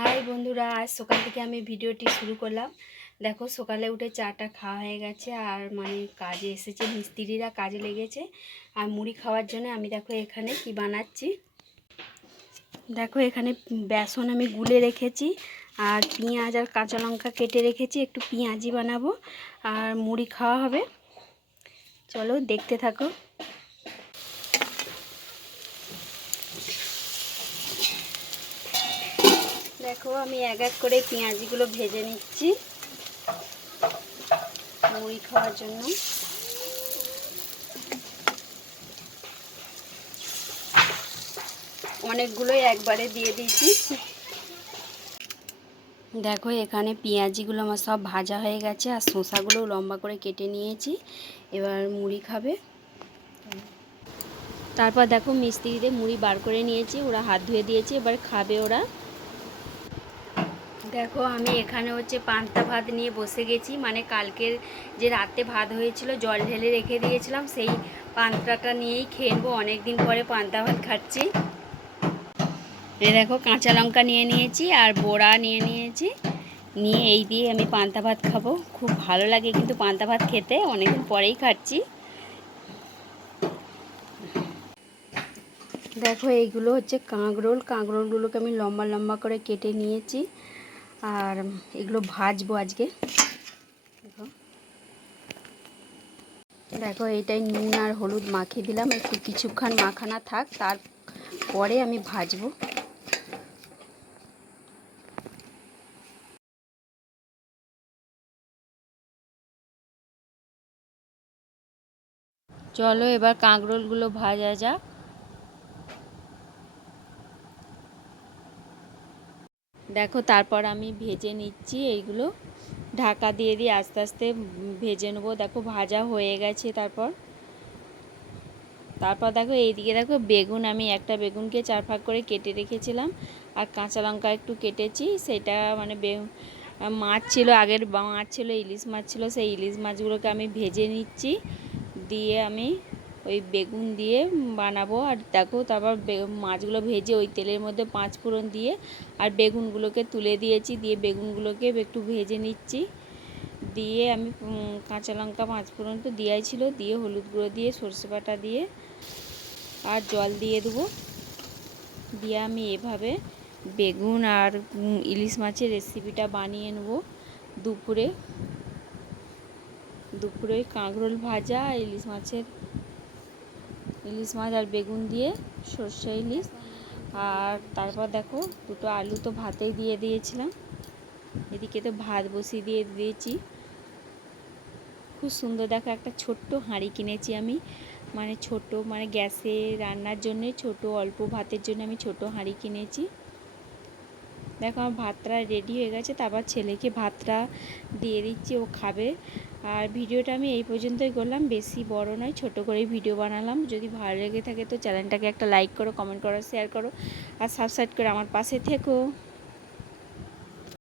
High বন্ধুরা, আজ সকাল থেকে আমি ভিডিওটি শুরু করলাম। দেখো, সকালে উঠে চাটা খাওয়া হয়ে গেছে আর মানে কাজে এসেছে, মিস্ত্রিরা কাজে লেগেছে। আর মুড়ি খাওয়ার জন্য আমি দেখো এখানে কি বানাচ্ছি। দেখো, এখানে বেসন আমি গুলে রেখেছি, আর পেঁয়াজ আর কাঁচা লঙ্কা কেটে রেখেছি, একটু পেঁয়াজি বানাবো, আর মুড়ি খাওয়া হবে। চলো, দেখতে থাকো। দেখো, আমি এক এক করে পেঁয়াজিগুলো ভেজে নিচ্ছি মুড়ি খাওয়ার জন্য। অনেকগুলোই একবারে দিয়ে দিয়েছি। দেখো, এখানে পেঁয়াজিগুলো আমার সব ভাজা হয়ে গেছে আর শসাগুলো লম্বা করে কেটে নিয়েছি। এবার মুড়ি খাবে। তারপর দেখো, মিস্ত্রিদের মুড়ি বার করে নিয়েছি, ওরা হাত ধুয়ে দিয়েছে, এবার খাবে ওরা। দেখো, আমি এখানে হচ্ছে পান্তা ভাত নিয়ে বসে গেছি। মানে কালকের যে রাতে ভাত হয়েছিল, জল ঢেলে রেখে দিয়েছিলাম। সেই পান্তাটা নিয়েই খেয়ে নেব। অনেক দিন পরে পান্তা ভাত খাচ্ছি। এ দেখো, কাঁচা লঙ্কা নিয়ে নিয়েছি আর বোড়া নিয়ে নিয়েছি। নিয়ে এই দিয়ে আমি পান্তা ভাত খাব। খুব ভালো লাগে কিন্তু পান্তা ভাত খেতে। অনেকদিন পরেই খাচ্ছি। দেখো, এইগুলো হচ্ছে কাঁকরোল। কাঁকরোলগুলোকে আমি লম্বা লম্বা করে কেটে নিয়েছি। আর এগুলো ভাজবো আজকে। দেখো। এইটাই নুন আর হলুদ মাখিয়ে দিলাম। একটু কিছুক্ষণ মাখানা থাক, তারপরে আমি ভাজবো। চলো এবার কাঁকরোলগুলো ভাজা যাক। দেখো, তারপর আমি ভেজে নিচ্ছি এইগুলো। ঢাকা দিয়ে দিয়ে আস্তে আস্তে ভেজে নেব। দেখো, ভাজা হয়ে গেছে তারপর। তারপর দেখো, এইদিকে দেখো, বেগুন আমি একটা বেগুনকে চার ভাগ করে কেটে রেখেছিলাম। আর কাঁচা লঙ্কা একটু কেটেছি। সেটা মানে মাছ ছিল, আগের মাছ ছিল, ইলিশ মাছ ছিল, সেই ইলিশ মাছগুলোকে আমি ভেজে নিচ্ছি। দিয়ে আমি ওই বেগুন দিয়ে বানাবো আর দেখো তারপর মাছগুলো ভেজে ওই তেলের মধ্যে পাঁচ ফোড়ন দিয়ে আর বেগুনগুলোকে তুলে দিয়েছি, দিয়ে বেগুনগুলোকে একটু ভেজে নিচ্ছি। দিয়ে আমি কাঁচা লঙ্কা পাঁচ ফোড়ন তো দেওয়াই ছিল, দিয়ে হলুদ গুঁড়ো দিয়ে সর্ষে বাটা দিয়ে আর জল দিয়ে দেবো। দিয়ে আমি এভাবে বেগুন আর ইলিশ মাছের রেসিপিটা বানিয়ে নেব দুপুরে। দুপুরে কাঁকরোল ভাজা ইলিশ মাছের ইলিশ মাছ আর বেগুন দিয়ে সর্ষে ইলিশ। আর তারপর দেখো, দুটো আলু তো ভাতেই দিয়ে দিয়েছিলাম। এদিকে তো ভাত বসিয়ে দিয়ে দিয়েছি। খুব সুন্দর দেখো, একটা ছোট্ট হাঁড়ি কিনেছি আমি। মানে ছোট মানে গ্যাসে রান্নার জন্য ছোট, অল্প ভাতের জন্য আমি ছোট হাঁড়ি কিনেছি। দেখো, আমার ভাতটা রেডি হয়ে গেছে। তারপর ছেলেকে ভাতটা দিয়ে দিচ্ছি, ও খাবে। আর ভিডিওটা আমি এই পর্যন্তই করলাম। বেশি বড় নয়, ছোট করেই ভিডিও বানালাম। যদি ভালো লেগে থাকে তো চ্যানেলটাকে একটা লাইক করো কমেন্ট করো শেয়ার করো, আর সাবস্ক্রাইব করে আমার পাশে থেকো।